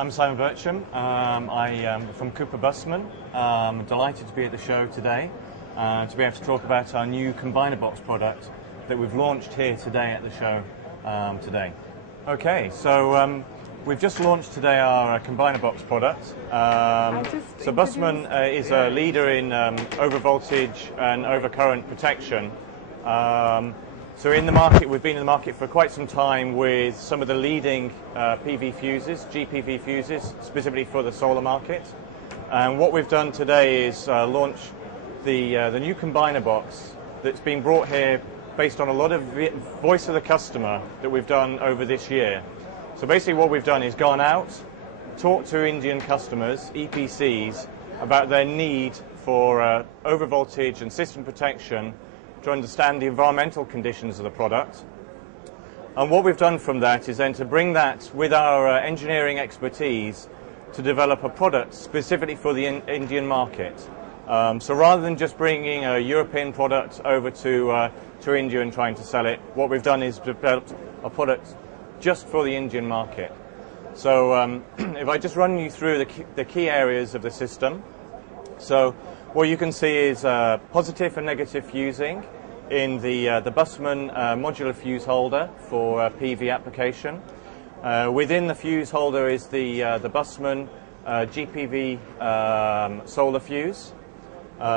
I'm Simon Bircham. I am from Bussmann. Delighted to be at the show today to be able to talk about our new combiner box product that we've launched here today at the show today. Okay, so we've just launched today our combiner box product. So Bussmann is a leader in overvoltage and overcurrent protection. So in the market, we've been in the market for quite some time with some of the leading PV fuses, GPV fuses, specifically for the solar market. And what we've done today is launch the new combiner box that's been brought here based on a lot of voice of the customer that we've done over this year. So basically what we've done is gone out, talked to Indian customers, EPCs, about their need for overvoltage and system protection to understand the environmental conditions of the product. And what we've done from that is then to bring that with our engineering expertise to develop a product specifically for the Indian market. So rather than just bringing a European product over to India and trying to sell it, what we've done is developed a product just for the Indian market. So if I just run you through the key areas of the system. So what you can see is positive and negative fusing in the Bussmann modular fuse holder for PV application. Within the fuse holder is the Bussmann GPV solar fuse.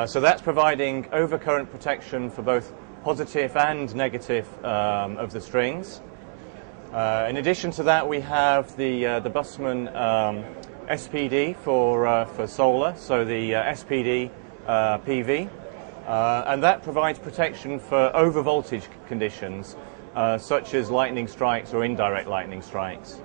So that's providing overcurrent protection for both positive and negative of the strings. In addition to that, we have the Bussmann SPD for solar, so the SPD PV, and that provides protection for overvoltage conditions such as lightning strikes or indirect lightning strikes.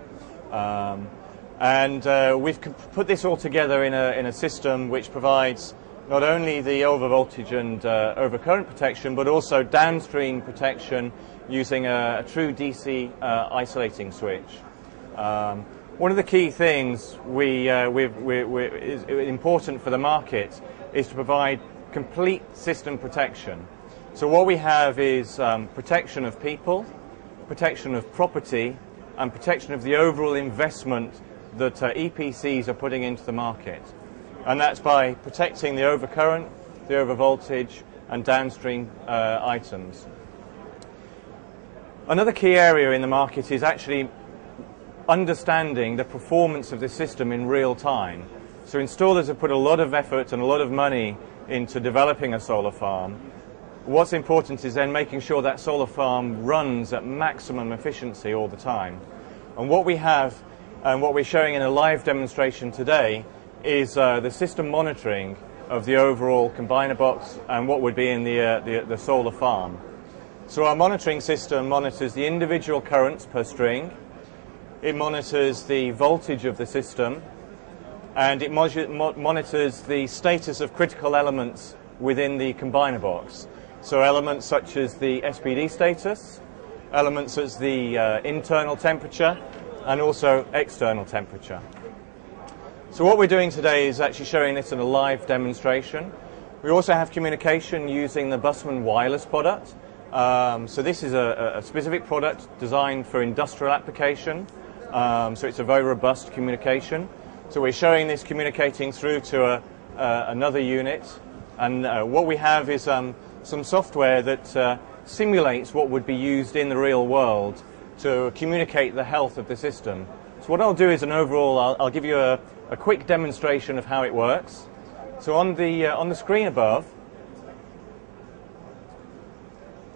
We've put this all together in a system which provides not only the overvoltage and overcurrent protection, but also downstream protection using a true DC isolating switch. One of the key things is important for the market is to provide complete system protection. So what we have is protection of people, protection of property, and protection of the overall investment that EPCs are putting into the market. And that's by protecting the overcurrent, the overvoltage, and downstream items. Another key area in the market is actually understanding the performance of the system in real time. So installers have put a lot of effort and a lot of money into developing a solar farm. What's important is then making sure that solar farm runs at maximum efficiency all the time. And what we have, and what we're showing in a live demonstration today, is the system monitoring of the overall combiner box and what would be in the solar farm. So our monitoring system monitors the individual currents per string, it monitors the voltage of the system, and it monitors the status of critical elements within the combiner box. So elements such as the SPD status, elements such as the internal temperature, and also external temperature. So what we're doing today is actually showing this in a live demonstration. We also have communication using the Bussmann wireless product. So this is a specific product designed for industrial application. So it's a very robust communication. So we're showing this communicating through to another unit. And what we have is some software that simulates what would be used in the real world to communicate the health of the system. So what I'll do is an overall, I'll give you a quick demonstration of how it works. So on the screen above,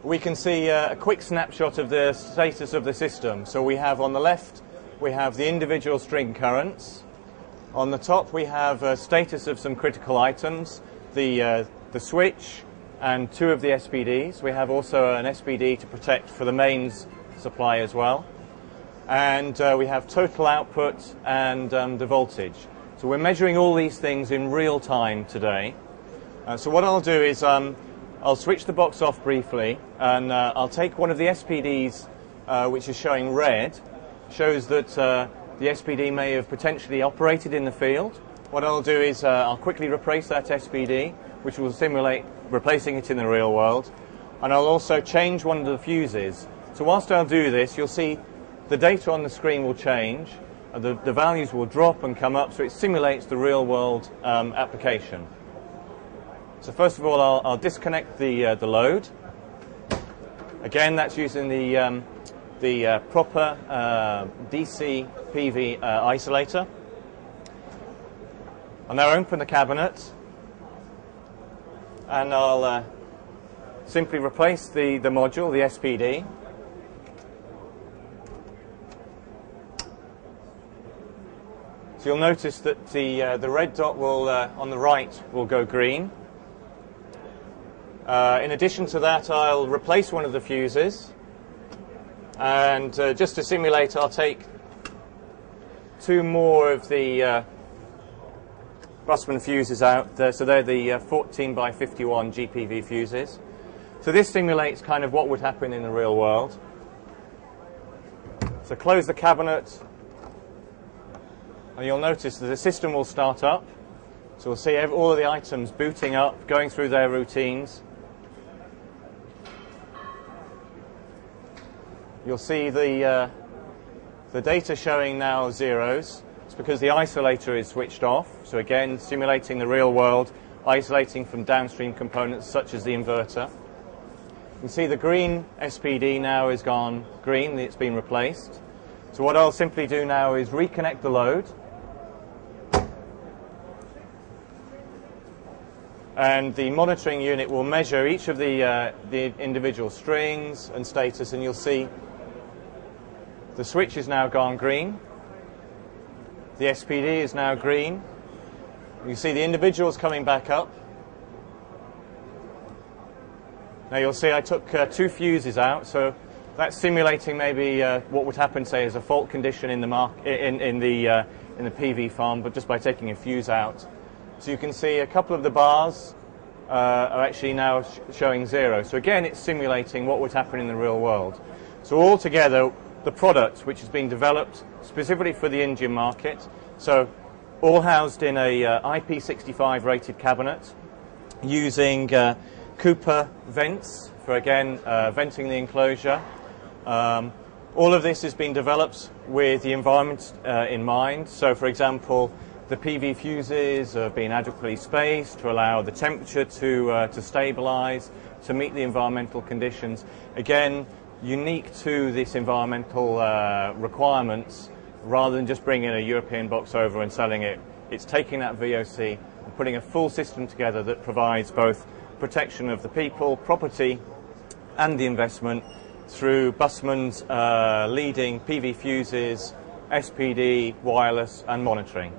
we can see a quick snapshot of the status of the system. So we have on the left, we have the individual string currents. On the top, we have a status of some critical items, the switch and two of the SPDs. We have also an SPD to protect for the mains supply as well. And we have total output and the voltage. So we're measuring all these things in real time today. So what I'll do is I'll switch the box off briefly, and I'll take one of the SPDs which is showing red, shows that the SPD may have potentially operated in the field. What I'll do is I'll quickly replace that SPD, which will simulate replacing it in the real world, and I'll also change one of the fuses. So whilst I'll do this, you'll see the data on the screen will change, the values will drop and come up, so it simulates the real-world application. So first of all, I'll disconnect the load. Again, that's using the proper DC PV isolator. I'll now open the cabinet, and I'll simply replace the module, the SPD. So you'll notice that the red dot will, on the right, will go green. In addition to that, I'll replace one of the fuses, and just to simulate, I'll take two more of the Bussmann fuses out. So they're the 14 by 51 GPV fuses. So this simulates kind of what would happen in the real world. So close the cabinet, and you'll notice that the system will start up. So we'll see all of the items booting up, going through their routines. You'll see the data showing now zeros. It's because the isolator is switched off. So again, simulating the real world, isolating from downstream components such as the inverter. You can see the green SPD now is gone green, it's been replaced. So what I'll simply do now is reconnect the load. And the monitoring unit will measure each of the individual strings and status, and you'll see the switch is now gone green. The SPD is now green. You see the individuals coming back up. Now you'll see I took two fuses out, so that's simulating maybe what would happen, say, as a fault condition in the PV farm, but just by taking a fuse out. So you can see a couple of the bars are actually now showing zero. So again, it's simulating what would happen in the real world. So altogether, the product, which has been developed specifically for the Indian market, so all housed in a IP65 rated cabinet, using Cooper vents for, again, venting the enclosure. All of this has been developed with the environment in mind. So, for example, the PV fuses have been adequately spaced to allow the temperature to stabilize, to meet the environmental conditions. Again, unique to this environmental requirements, rather than just bringing a European box over and selling it. It's taking that VOC and putting a full system together that provides both protection of the people, property, and the investment through Bussmann's leading PV fuses, SPD, wireless, and monitoring.